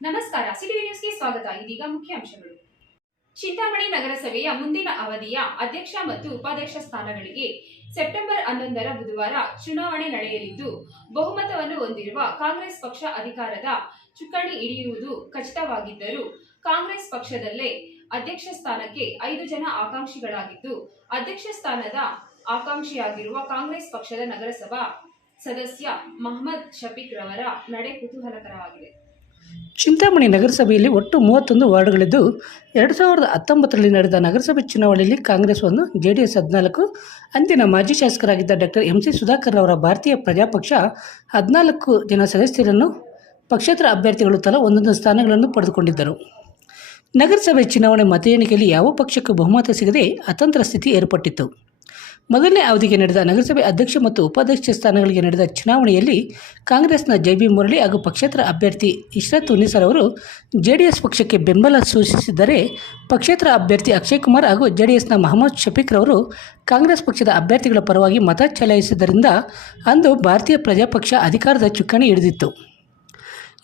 City ನ್ಯೂಸ್ಗೆ ಸ್ವಾಗತ. ಇದೀಗ ಮುಖ್ಯಾಂಶಗಳು ಚಿಂತಾಮಣಿ ನಗರಸಭೆಯ ಮುಂದಿನ ಅವಧಿಯ ಅಧ್ಯಕ್ಷ ಮತ್ತು ಉಪಾಧ್ಯಕ್ಷ ಸ್ಥಾನಗಳಿಗೆ ಸೆಪ್ಟೆಂಬರ್ ಹನ್ನೊಂದರ ಬುಧವಾರ ಚುನಾವಣೆ ನಡೆಯಲಿದ್ದು, ಬಹುಮತವನ್ನು ಹೊಂದಿರುವ ಕಾಂಗ್ರೆಸ್ ಪಕ್ಷ ಅಧಿಕಾರದ ಚುಕ್ಕಾಣಿ ಹಿಡಿಯುವುದು ಖಚಿತವಾಗಿದ್ದರೂ, ಕಾಂಗ್ರೆಸ್ ಪಕ್ಷದಲ್ಲೇ ಅಧ್ಯಕ್ಷ ಸ್ಥಾನಕ್ಕೆ ಐದು ಜನ ಆಕಾಂಕ್ಷಿಗಳಾಗಿದ್ದು, ಅಧ್ಯಕ್ಷ ಸ್ಥಾನದ ಆಕಾಂಕ್ಷಿಯಾಗಿರುವ ಕಾಂಗ್ರೆಸ್ ಪಕ್ಷದ ನಗರಸಭಾ ಸದಸ್ಯ ಮಹಮ್ಮದ್ ಶಫೀಕ್ ರವರ ನಡೆ ಕುತೂಹಲಕರವಾಗಿದೆ. ಚಿಂತಾಮಣಿ ನಗರಸಭೆಯಲ್ಲಿ ಒಟ್ಟು ಮೂವತ್ತೊಂದು ವಾರ್ಡ್ಗಳಿದ್ದು, ಎರಡು ಸಾವಿರದ ಹತ್ತೊಂಬತ್ತರಲ್ಲಿ ನಡೆದ ನಗರಸಭೆ ಚುನಾವಣೆಯಲ್ಲಿ ಕಾಂಗ್ರೆಸ್ ಒಂದು ಜೆ ಡಿ ಎಸ್ ಹದಿನಾಲ್ಕು, ಅಂದಿನ ಮಾಜಿ ಶಾಸಕರಾಗಿದ್ದ ಡಾಕ್ಟರ್ ಎಂ ಸಿ ಸುಧಾಕರ್ ಅವರ ಭಾರತೀಯ ಪ್ರಜಾಪಕ್ಷ ಹದಿನಾಲ್ಕು ಜನ ಸದಸ್ಯರನ್ನು ಪಕ್ಷೇತರ ಅಭ್ಯರ್ಥಿಗಳು ತಲಾ ಒಂದೊಂದು ಸ್ಥಾನಗಳನ್ನು ಪಡೆದುಕೊಂಡಿದ್ದರು. ನಗರಸಭೆ ಚುನಾವಣೆ ಮತ ಎಣಿಕೆಯಲ್ಲಿ ಯಾವ ಪಕ್ಷಕ್ಕೂ ಬಹುಮತ ಸಿಗದೆ ಅತಂತ್ರ ಸ್ಥಿತಿ ಏರ್ಪಟ್ಟಿತ್ತು. ಮೊದಲನೇ ಅವಧಿಗೆ ನಡೆದ ನಗರಸಭೆ ಅಧ್ಯಕ್ಷ ಮತ್ತು ಉಪಾಧ್ಯಕ್ಷ ಸ್ಥಾನಗಳಿಗೆ ನಡೆದ ಚುನಾವಣೆಯಲ್ಲಿ ಕಾಂಗ್ರೆಸ್ನ ಜೆ ಬಿ ಮುರಳಿ ಹಾಗೂ ಪಕ್ಷೇತರ ಅಭ್ಯರ್ಥಿ ಇಶ್ರತ್ ಉನ್ನಿಸರ್ ಅವರು ಜೆಡಿಎಸ್ ಪಕ್ಷಕ್ಕೆ ಬೆಂಬಲ ಸೂಚಿಸಿದರೆ ಪಕ್ಷೇತರ ಅಭ್ಯರ್ಥಿ ಅಕ್ಷಯ್ ಕುಮಾರ್ ಹಾಗೂ ಜೆಡಿಎಸ್ನ ಮಹಮ್ಮದ್ ಶಫೀಕ್ ರವರು ಕಾಂಗ್ರೆಸ್ ಪಕ್ಷದ ಅಭ್ಯರ್ಥಿಗಳ ಪರವಾಗಿ ಮತ ಚಲಾಯಿಸಿದ್ದರಿಂದ ಅಂದು ಭಾರತೀಯ ಪ್ರಜಾಪಕ್ಷ ಅಧಿಕಾರದ ಚುಕ್ಕಾಣಿ ಹಿಡಿದಿತ್ತು.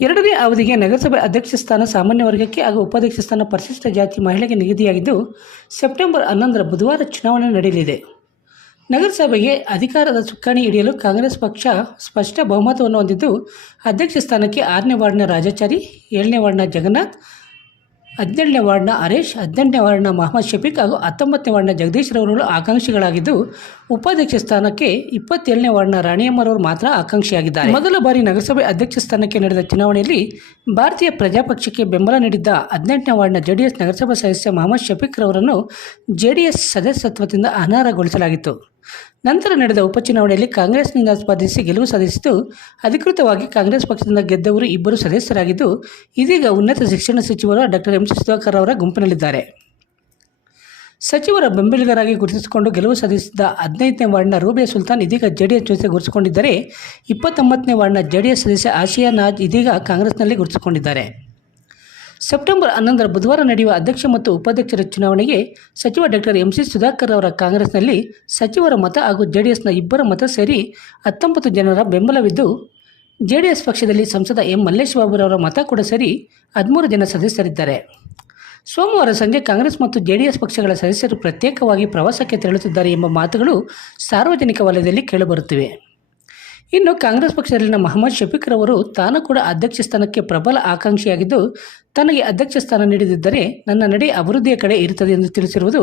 ಎರಡನೇ ಅವಧಿಗೆ ನಗರಸಭೆ ಅಧ್ಯಕ್ಷ ಸ್ಥಾನ ಸಾಮಾನ್ಯ ವರ್ಗಕ್ಕೆ ಹಾಗೂ ಉಪಾಧ್ಯಕ್ಷ ಸ್ಥಾನ ಪರಿಶಿಷ್ಟ ಜಾತಿ ಮಹಿಳೆಗೆ ನಿಗದಿಯಾಗಿದ್ದು, ಸೆಪ್ಟೆಂಬರ್ ಹನ್ನೊಂದರ ಬುಧವಾರ ಚುನಾವಣೆ ನಡೆಯಲಿದೆ. ನಗರಸಭೆಗೆ ಅಧಿಕಾರದ ಚುಕ್ಕಾಣಿ ಹಿಡಿಯಲು ಕಾಂಗ್ರೆಸ್ ಪಕ್ಷ ಸ್ಪಷ್ಟ ಬಹುಮತವನ್ನು ಹೊಂದಿದ್ದು, ಅಧ್ಯಕ್ಷ ಸ್ಥಾನಕ್ಕೆ ಆರನೇ ವಾರ್ಡ್ನ ರಾಜಾಚಾರಿ, ಏಳನೇ ವಾರ್ಡ್ನ ಜಗನ್ನಾಥ್, ಹದಿನೇಳನೇ ವಾರ್ಡ್ನ ಹರೇಶ್, ಹದಿನೆಂಟನೇ ವಾರ್ಡ್ನ ಮಹಮ್ಮದ್ ಶಫೀಕ್ ಹಾಗೂ ಹತ್ತೊಂಬತ್ತನೇ ವಾರ್ಡ್ನ ಜಗದೀಶ್ ರವರು ಆಕಾಂಕ್ಷಿಗಳಾಗಿದ್ದು, ಉಪಾಧ್ಯಕ್ಷ ಸ್ಥಾನಕ್ಕೆ ಇಪ್ಪತ್ತೇಳನೇ ವಾರ್ಡ್ನ ರಾಣಿಯಮ್ಮರವರು ಮಾತ್ರ ಆಕಾಂಕ್ಷಿಯಾಗಿದ್ದಾರೆ. ಮೊದಲ ಬಾರಿ ನಗರಸಭೆ ಅಧ್ಯಕ್ಷ ಸ್ಥಾನಕ್ಕೆ ನಡೆದ ಚುನಾವಣೆಯಲ್ಲಿ ಭಾರತೀಯ ಪ್ರಜಾಪಕ್ಷಕ್ಕೆ ಬೆಂಬಲ ನೀಡಿದ್ದ ಹದಿನೆಂಟನೇ ವಾರ್ಡ್ನ ಜೆಡಿಎಸ್ ನಗರಸಭಾ ಸದಸ್ಯ ಮಹಮ್ಮದ್ ಶಫೀಕ್ ರವರನ್ನು ಜೆಡಿಎಸ್ ಸದಸ್ಯತ್ವದಿಂದ ಅನರ್ಹಗೊಳಿಸಲಾಗಿತ್ತು. ನಂತರ ನಡೆದ ಉಪಚುನಾವಣೆಯಲ್ಲಿ ಕಾಂಗ್ರೆಸ್ನಿಂದ ಸ್ಪರ್ಧಿಸಿ ಗೆಲುವು ಸಾಧಿಸಿದ್ದು, ಅಧಿಕೃತವಾಗಿ ಕಾಂಗ್ರೆಸ್ ಪಕ್ಷದಿಂದ ಗೆದ್ದವರು ಇಬ್ಬರು ಸದಸ್ಯರಾಗಿದ್ದು, ಇದೀಗ ಉನ್ನತ ಶಿಕ್ಷಣ ಸಚಿವರು ಡಾಕ್ಟರ್ ಎಂ. ಸುಧಾಕರ್ ಅವರ ಗುಂಪಿನಲ್ಲಿದ್ದಾರೆ. ಸಚಿವರ ಬೆಂಬಲಿಗರಾಗಿ ಗುರುತಿಸಿಕೊಂಡು ಗೆಲುವು ಸಾಧಿಸಿದ್ದ ಹದಿನೈದನೇ ವಾರ್ಡ್ನ ರೂಬೆ ಸುಲ್ತಾನ್ ಇದೀಗ ಜೆಡಿಎಸ್ ಜೊತೆ ಗುರುತಿಸಿಕೊಂಡಿದ್ದರೆ. ಇಪ್ಪತ್ತೊಂಬತ್ತನೇ ವಾರ್ಡ್ನ ಜೆಡಿಎಸ್ ಸದಸ್ಯ ಆಶಿಯಾ ನಾಜ್ ಇದೀಗ ಕಾಂಗ್ರೆಸ್ನಲ್ಲಿ ಗುರುತಿಸಿಕೊಂಡಿದ್ದಾರೆ. ಸೆಪ್ಟೆಂಬರ್ ಹನ್ನೊಂದರ ಬುಧವಾರ ನಡೆಯುವ ಅಧ್ಯಕ್ಷ ಮತ್ತು ಉಪಾಧ್ಯಕ್ಷರ ಚುನಾವಣೆಗೆ ಸಚಿವ ಡಾಕ್ಟರ್ ಎಂ ಸಿ ಸುಧಾಕರ್ ಅವರ ಕಾಂಗ್ರೆಸ್ನಲ್ಲಿ ಸಚಿವರ ಮತ ಹಾಗೂ ಜೆಡಿಎಸ್ನ ಇಬ್ಬರ ಮತ ಸೇರಿ ಹತ್ತೊಂಬತ್ತು ಜನರ ಬೆಂಬಲವಿದ್ದು, ಜೆಡಿಎಸ್ ಪಕ್ಷದಲ್ಲಿ ಸಂಸದ ಎಂ ಮಲ್ಲೇಶ್ ಬಾಬುರವರ ಮತ ಕೂಡ ಸೇರಿ ಹದಿಮೂರು ಜನ ಸದಸ್ಯರಿದ್ದಾರೆ. ಸೋಮವಾರ ಸಂಜೆ ಕಾಂಗ್ರೆಸ್ ಮತ್ತು ಜೆಡಿಎಸ್ ಪಕ್ಷಗಳ ಸದಸ್ಯರು ಪ್ರತ್ಯೇಕವಾಗಿ ಪ್ರವಾಸಕ್ಕೆ ತೆರಳುತ್ತಿದ್ದಾರೆ ಎಂಬ ಮಾತುಗಳು ಸಾರ್ವಜನಿಕ ವಲಯದಲ್ಲಿ ಕೇಳಿಬರುತ್ತಿವೆ. ಇನ್ನು ಕಾಂಗ್ರೆಸ್ ಪಕ್ಷದಲ್ಲಿನ ಮಹಮ್ಮದ್ ಶಫೀಕ್ ರವರು ತಾನು ಕೂಡ ಅಧ್ಯಕ್ಷ ಸ್ಥಾನಕ್ಕೆ ಪ್ರಬಲ ಆಕಾಂಕ್ಷಿಯಾಗಿದ್ದು, ತನಗೆ ಅಧ್ಯಕ್ಷ ಸ್ಥಾನ ನೀಡದಿದ್ದರೆ ನನ್ನ ನಡೆ ಅಭಿವೃದ್ಧಿಯ ಕಡೆ ಇರುತ್ತದೆ ಎಂದು ತಿಳಿಸಿರುವುದು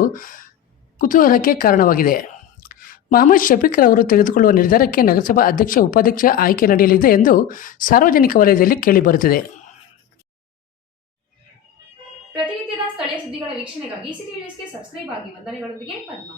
ಕುತೂಹಲಕ್ಕೆ ಕಾರಣವಾಗಿದೆ. ಮಹಮ್ಮದ್ ಶಫೀಕ್ ರವರು ತೆಗೆದುಕೊಳ್ಳುವ ನಿರ್ಧಾರಕ್ಕೆ ನಗರಸಭಾ ಅಧ್ಯಕ್ಷ, ಉಪಾಧ್ಯಕ್ಷ ಆಯ್ಕೆ ನಡೆಯಲಿದೆ ಎಂದು ಸಾರ್ವಜನಿಕ ವಲಯದಲ್ಲಿ ಕೇಳಿಬರುತ್ತಿದೆ ಪ್ರತಿನಿತ್ಯದ ಸ್ಥಳೀಯ ಸುದ್ದಿಗಳ ವೀಕ್ಷಣೆಗಾಗಿ ಸಿಟಿ ನ್ಯೂಸ್ಗೆ ಸಬ್ಸ್ಕ್ರೈಬ್ ಆಗಿ ವಂದನೆಗಳೊಂದಿಗೆ ಪದ್ಮ.